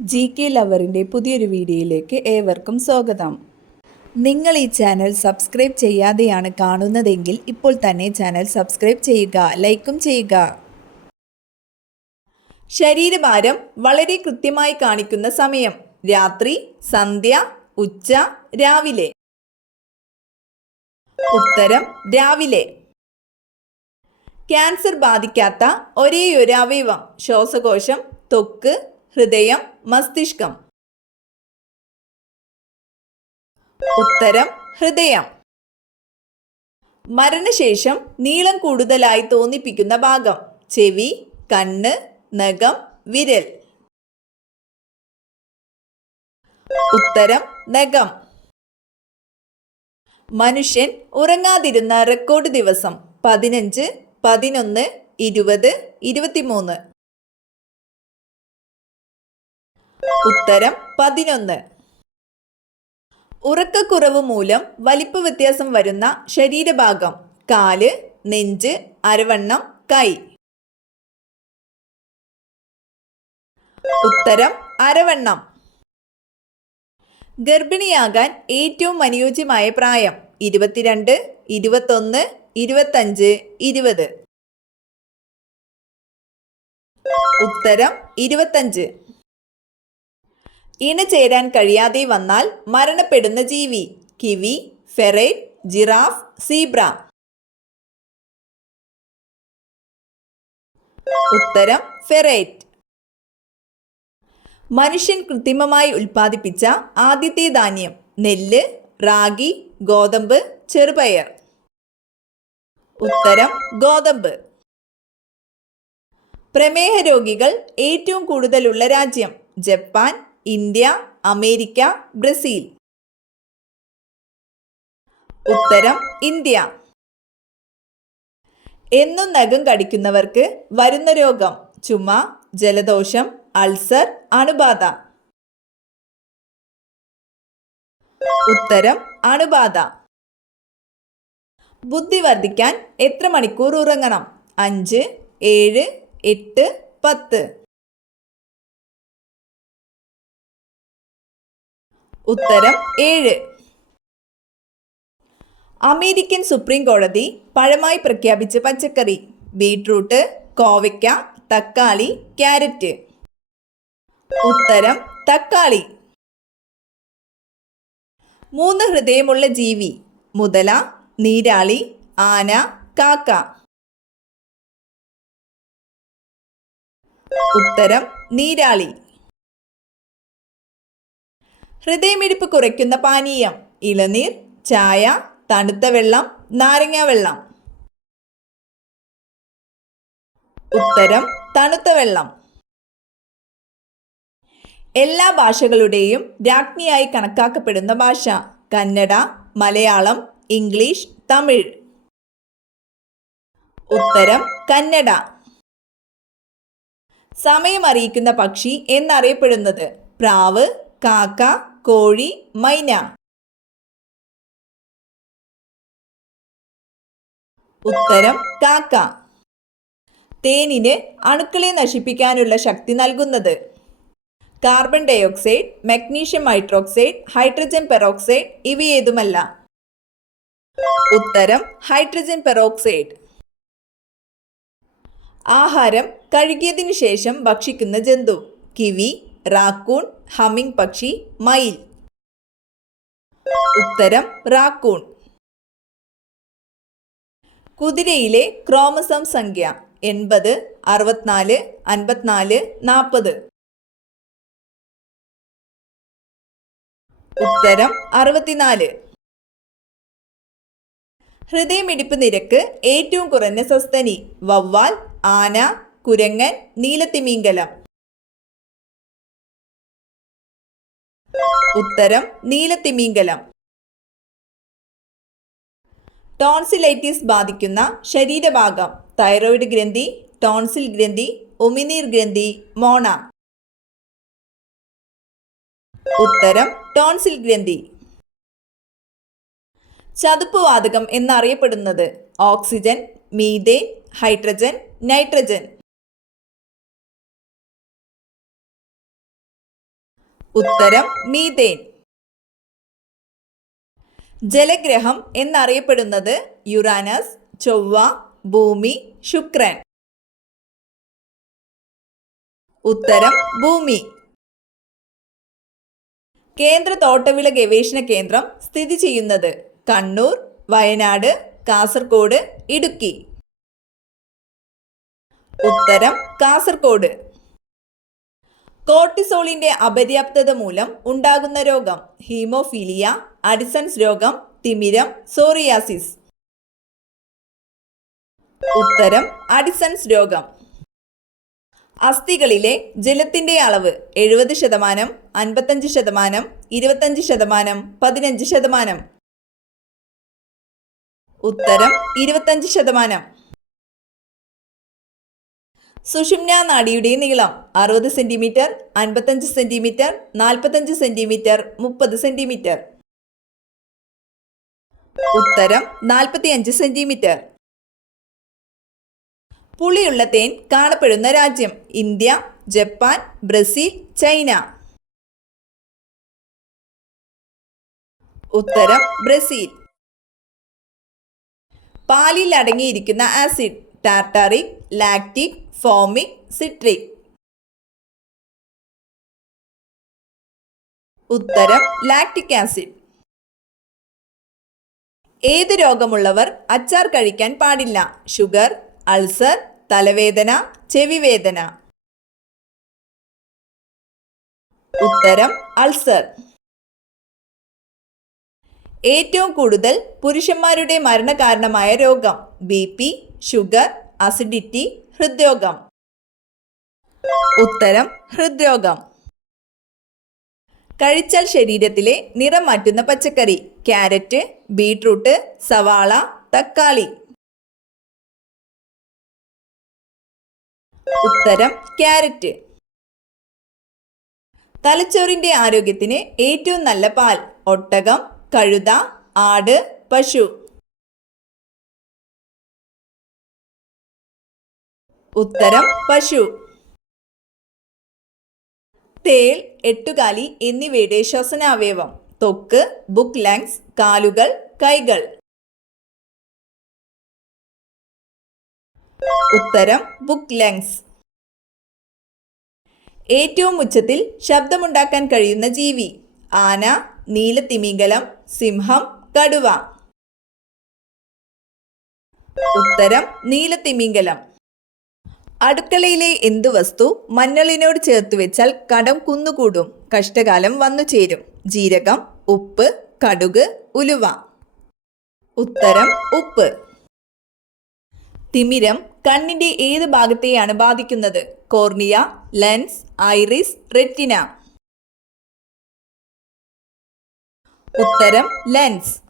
GK ലവറിൻ്റെ പുതിയൊരു വീഡിയോയിലേക്ക് ഏവർക്കും സ്വാഗതം. നിങ്ങൾ ഈ ചാനൽ സബ്സ്ക്രൈബ് ചെയ്യാതെയാണ് കാണുന്നതെങ്കിൽ ഇപ്പോൾ തന്നെ ചാനൽ സബ്സ്ക്രൈബ് ചെയ്യുക, ലൈക്കും ചെയ്യുക. ശരീരഭാരം വളരെ കൃത്യമായി കാണിക്കുന്ന സമയം: രാത്രി, സന്ധ്യ, ഉച്ച, രാവിലെ. ഉത്തരം രാവിലെ. ക്യാൻസർ ബാധിക്കാത്ത ഒരേയൊരു അവയവം: ശ്വാസകോശം, ത്വക്ക്, ഹൃദയം, മസ്തിഷ്കം. ഉത്തരം ഹൃദയം. മരണശേഷം നീളം കൂടുതലായി തോന്നിപ്പിക്കുന്ന ഭാഗം: ചെവി, കണ്ണ്, നഖം, വിരൽ. ഉത്തരം നഖം. മനുഷ്യൻ ഉറങ്ങാതിരുന്ന റെക്കോർഡ് ദിവസം: 15, 11, 20, 23. ഉത്തരം 11. ഉറക്കക്കുറവ് മൂലം വലിപ്പ വ്യത്യാസം വരുന്ന ശരീരഭാഗം: കാല്, നെഞ്ച്, അരവണ്ണം, കൈ. ഉത്തരം അരവണ്ണം. ഗർഭിണിയാകാൻ ഏറ്റവും അനുയോജ്യമായ പ്രായം: 22, 21, 25, 20. ഉത്തരം 25. ഇണചേരാൻ കഴിയാതെ വന്നാൽ മരണപ്പെടുന്ന ജീവി: കിവി, ഫെറേറ്റ്, ജിറാഫ്, സീബ്ര. ഉത്തരം ഫെറേറ്റ്. മനുഷ്യൻ കൃത്രിമമായി ഉൽപ്പാദിപ്പിച്ച ആദ്യത്തെ ധാന്യം: നെല്ല്, റാഗി, ഗോതമ്പ്, ചെറുപയർ. ഉത്തരം ഗോതമ്പ്. പ്രമേഹ രോഗികൾ ഏറ്റവും കൂടുതലുള്ള രാജ്യം: ജപ്പാൻ, ഇന്ത്യ, അമേരിക്ക, ബ്രസീൽ. ഉത്തരം ഇന്ത്യ. എന്നും നഖം കടിക്കുന്നവർക്ക് വരുന്ന രോഗം: ചുമ, ജലദോഷം, അൾസർ, അണുബാധ. ഉത്തരം അണുബാധ. ബുദ്ധി വർദ്ധിക്കാൻ എത്ര മണിക്കൂർ ഉറങ്ങണം? 5, 7, 8, 10. ഉത്തരം 7. അമേരിക്കൻ സുപ്രീം കോടതി പഴമായി പ്രഖ്യാപിച്ച പച്ചക്കറി: ബീട്രൂട്ട്, കോവയ്ക്ക, തക്കാളി, ക്യാരറ്റ്. ഉത്തരം തക്കാളി. 3 ഹൃദയമുള്ള ജീവി: മുതല, നീരാളി, ആന, കാക്ക. ഉത്തരം നീരാളി. ഹൃദയമിടിപ്പ് കുറയ്ക്കുന്ന പാനീയം: ഇളനീർ, ചായ, തണുത്ത വെള്ളം, നാരങ്ങ വെള്ളം. ഉത്തരം തണുത്ത വെള്ളം. എല്ലാ ഭാഷകളുടെയും രാജ്ഞിയായി കണക്കാക്കപ്പെടുന്ന ഭാഷ: കന്നഡ, മലയാളം, ഇംഗ്ലീഷ്, തമിഴ്. ഉത്തരം കന്നഡ. സമയം അറിയിക്കുന്ന പക്ഷി എന്നറിയപ്പെടുന്നത്: പ്രാവ്, കാക്ക, കോഴി, മൈന. ഉത്തരം കാക്ക. തേനിന് അണുക്കളെ നശിപ്പിക്കാനുള്ള ശക്തി നൽകുന്നത്: carbon dioxide, magnesium hydroxide, hydrogen peroxide. ഇവയേതുമല്ല. ഉത്തരം ഹൈഡ്രജൻ പെറോക്സൈഡ്. ആഹാരം കഴുകിയതിനു ശേഷം ഭക്ഷിക്കുന്ന ജന്തു: കിവി, റാക്കൂൺ, ഹമ്മിങ് പക്ഷി, മയിൽ. ഉത്തരം റാക്കൂൺ. കുതിരയിലെ ക്രോമസോം സംഖ്യ: 80, 64, 54, 40. ഉത്തരം 64. ഹൃദയമിടിപ്പ് നിരക്ക് ഏറ്റവും കുറഞ്ഞ സസ്തനി: വവ്വാൽ, ആന, കുരങ്ങൻ, നീലത്തിമിംഗലം. ഉത്തരം നീലത്തിമിംഗലം. ടോൺസിലൈറ്റിസ് ബാധിക്കുന്ന ശരീരഭാഗം: തൈറോയ്ഡ് ഗ്രന്ഥി, ടോൺസിൽ ഗ്രന്ഥി, ഉമിനീർ ഗ്രന്ഥി, മോണ. ഉത്തരം ടോൺസിൽ ഗ്രന്ഥി. ചതുപ്പ് വാതകം എന്നറിയപ്പെടുന്നത്: ഓക്സിജൻ, മീഥേൻ, ഹൈഡ്രജൻ, നൈട്രജൻ. ഉത്തരം മീഥേൻ. ജലഗ്രഹം എന്നറിയപ്പെടുന്നത് യുറാനസ്, ചൊവ്വ, ഭൂമി, ശുക്രൻ. ഉത്തരം ഭൂമി. കേന്ദ്ര തോട്ടവിള ഗവേഷണ കേന്ദ്രം സ്ഥിതി ചെയ്യുന്നത് കണ്ണൂർ, വയനാട്, കാസർഗോഡ്, ഇടുക്കി. ഉത്തരം കാസർഗോഡ്. കോർട്ടിസോളിന്റെ അപര്യാപ്തത മൂലം ഉണ്ടാകുന്ന രോഗം ഹീമോഫീലിയ, അഡിസൺസ് രോഗം, തിമിരം, സോറിയാസിസ്. ഉത്തരം അഡിസൺസ് രോഗം. അസ്ഥികളിലെ ജലത്തിന്റെ അളവ് 70%, 55%, 25%, 15%. ഉത്തരം 25%. സുഷുമ്നാ നാഡിയുടെ നീളം 60 സെന്റിമീറ്റർ, 55 സെന്റിമീറ്റർ, 45 സെന്റിമീറ്റർ, 30 സെന്റിമീറ്റർ. ഉത്തരം 45 സെന്റിമീറ്റർ. പുളിയുള്ള തേൻ കാണപ്പെടുന്ന രാജ്യം ഇന്ത്യ, ജപ്പാൻ, ബ്രസീൽ, ചൈന. ഉത്തരം ബ്രസീൽ. പാലിൽ അടങ്ങിയിരിക്കുന്ന acid tartaric, lactic, formic, citric. ഉത്തരം ലാക്റ്റിക് ആസിഡ്. ഏത് രോഗമുള്ളവർ അച്ചാർ കഴിക്കാൻ പാടില്ല? ഷുഗർ, അൾസർ, തലവേദന, ചെവിവേദന. ഉത്തരം അൾസർ. ഏറ്റവും കൂടുതൽ പുരുഷന്മാരുടെ മരണകാരണമായ രോഗം BP, ഷുഗർ, അസിഡിറ്റി, ഹൃദ്രോഗം. ഉത്തരം ഹൃദ്രോഗം. കഴിച്ചാൽ ശരീരത്തിലെ നിറം മാറ്റുന്ന പച്ചക്കറി ക്യാരറ്റ്, ബീട്രൂട്ട്, സവാള, തക്കാളി. ഉത്തരം ക്യാരറ്റ്. തലച്ചോറിന്റെ ആരോഗ്യത്തിന് ഏറ്റവും നല്ല പാൽ ഒട്ടകം, കഴുത, ആട്, പശു. ഉത്തരം പശു. തേൾ, എട്ടുകാലി എന്നിവയുടെ ശ്വസനാവയവം ത്വക്ക്, ബുക്ക് ലങ്സ്, കാലുകൾ, കൈകൾ. ഉത്തരം ബുക്ക് ലങ്സ്. ഏറ്റവും ഉച്ചത്തിൽ ശബ്ദമുണ്ടാക്കാൻ കഴിയുന്ന ജീവി ആന, നീലത്തിമിംഗലം, സിംഹം, കടുവ. ഉത്തരം നീലത്തിമിംഗലം. അടുക്കളയിലെ എന്തു വസ്തു മഞ്ഞളിനോട് ചേർത്ത് വെച്ചാൽ കടം കുന്നുകൂടും, കഷ്ടകാലം വന്നു ചേരും? ജീരകം, ഉപ്പ്, കടുക്, ഉലുവ. ഉത്തരം ഉപ്പ്. തിമിരം കണ്ണിന്റെ ഏത് ഭാഗത്തെയാണ് ബാധിക്കുന്നത്? Cornea, lens, iris, retina. ഉത്തരം ലെൻസ്.